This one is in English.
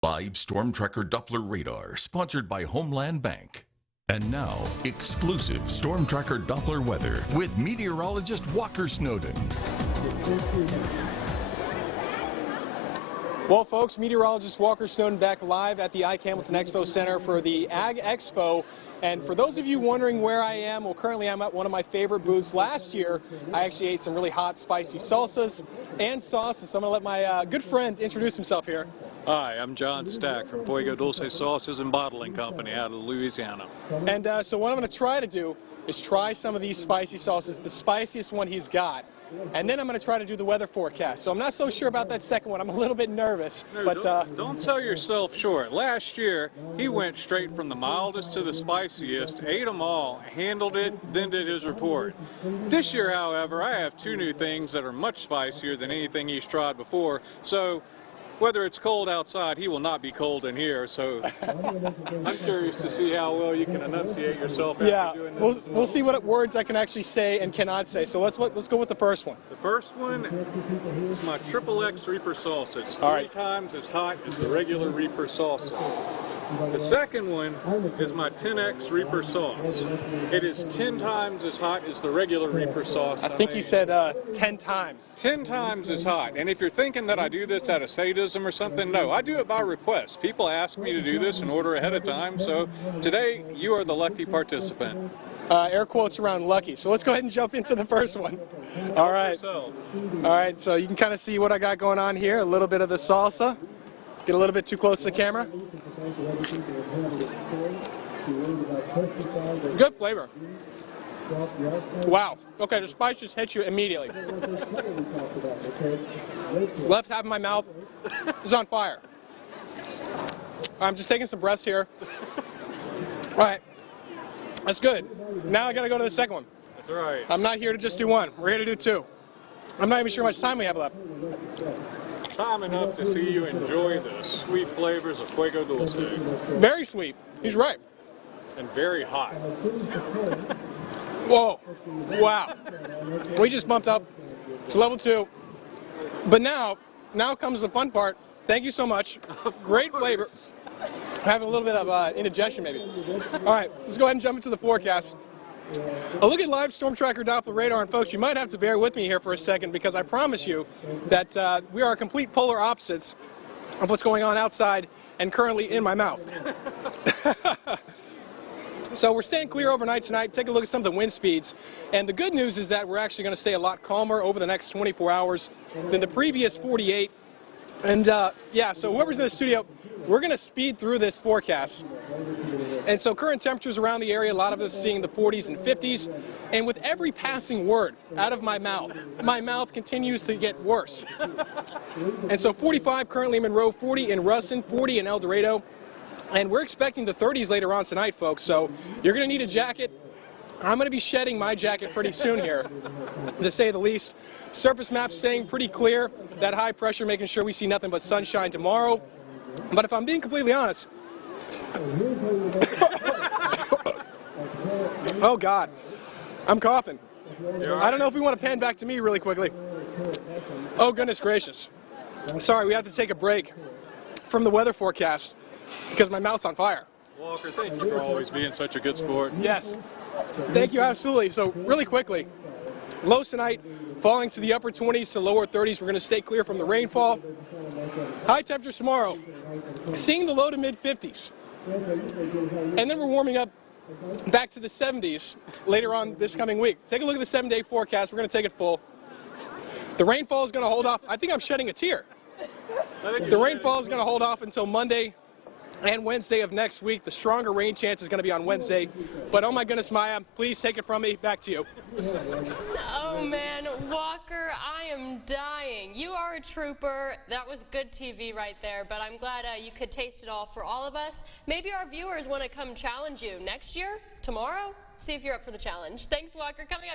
Live Storm Tracker Doppler radar, sponsored by Homeland Bank. And now, exclusive Storm Tracker Doppler weather with meteorologist Walker Snowden. Well, folks, meteorologist Walker Snowden back live at the Ike Hamilton Expo Center for the Ag Expo. And for those of you wondering where I am, well, currently I'm at one of my favorite booths. Last year, I actually ate some really hot, spicy salsas and sauces. So I'm going to let my good friend introduce himself here. Hi, I'm John Stack from Fuego Dulce Sauces and Bottling Company out of Louisiana. And so what I'm going to try to do is try some of these spicy sauces, the spiciest one he's got. And then I'm going to try to do the weather forecast. So I'm not so sure about that second one. I'm a little bit nervous. No, but don't sell yourself short. Last year, he went straight from the mildest to the spiciest, ate them all, handled it, then did his report. This year, however, I have two new things that are much spicier than anything he's tried before. So whether it's cold outside, he will not be cold in here. So I'm curious to see how well you can enunciate yourself after doing this. We'll see what words I can actually say and cannot say. So let's go with the first one. The first one is my XXX Reaper salsa. It's three times as hot as the regular Reaper salsa. The second one is my 10X Reaper sauce. It is 10 times as hot as the regular Reaper sauce. I think he said 10 times. 10 times as hot. And if you're thinking that I do this out of sadism or something, no, I do it by request. People ask me to do this and order ahead of time, so today you are the lucky participant. Air quotes around lucky. So let's go ahead and jump into the first one. All right. All right, so you can kind of see what I got going on here. A little bit of the salsa. Get a little bit too close to the camera. Good flavor. Wow. Okay, the spice just hits you immediately. Left half of my mouth is on fire. I'm just taking some breaths here. All right. That's good. Now I got to go to the second one. That's all right. I'm not here to just do one. We're here to do two. I'm not even sure how much time we have left. Time enough to see you enjoy the sweet flavors of Fuego Dulce. Very sweet. He's right. And very hot. Whoa. Wow. We just bumped up to level 2. But now comes the fun part. Thank you so much. Great flavor. Having a little bit of indigestion maybe. All right, let's go ahead and jump into the forecast. A look at live storm tracker Doppler radar, and folks, you might have to bear with me here for a second because I promise you that we are complete polar opposites of what's going on outside and currently in my mouth. So we're staying clear overnight tonight. Take a look at some of the wind speeds. And the good news is that we're actually going to stay a lot calmer over the next 24 hours than the previous 48. And yeah, so whoever's in the studio, we're going to speed through this forecast. And so current temperatures around the area, a lot of us seeing the 40s and 50s. And with every passing word out of my mouth continues to get worse. And so 45 currently in Monroe, 40 in Russin, 40 in El Dorado. And we're expecting the 30s later on tonight, folks. So you're going to need a jacket. I'm going to be shedding my jacket pretty soon here, to say the least. Surface map staying pretty clear. That high pressure making sure we see nothing but sunshine tomorrow. But if I'm being completely honest, oh God, I'm coughing. I don't know if we want to pan back to me really quickly. Oh goodness gracious. Sorry, we have to take a break from the weather forecast because my mouth's on fire. Walker, thank you for always being such a good sport. Yes. Thank you, absolutely. So really quickly, lows tonight falling to the upper 20s to lower 30s. We're going to stay clear from the rainfall. High temperatures tomorrow, seeing the low to mid 50s. And then we're warming up back to the 70s later on this coming week. Take a look at the 7-day forecast. We're going to take it full. The rainfall is going to hold off. I think I'm shedding a tear. The rainfall is going to hold off until Monday and Wednesday of next week. The stronger rain chance is going to be on Wednesday. But oh my goodness, Maya, please take it from me. Back to you. Oh man, Walker, I am dying. You are a trooper. That was good TV right there, but I'm glad you could taste it all for all of us. Maybe our viewers want to come challenge you next year, tomorrow. See if you're up for the challenge. Thanks, Walker. Coming up.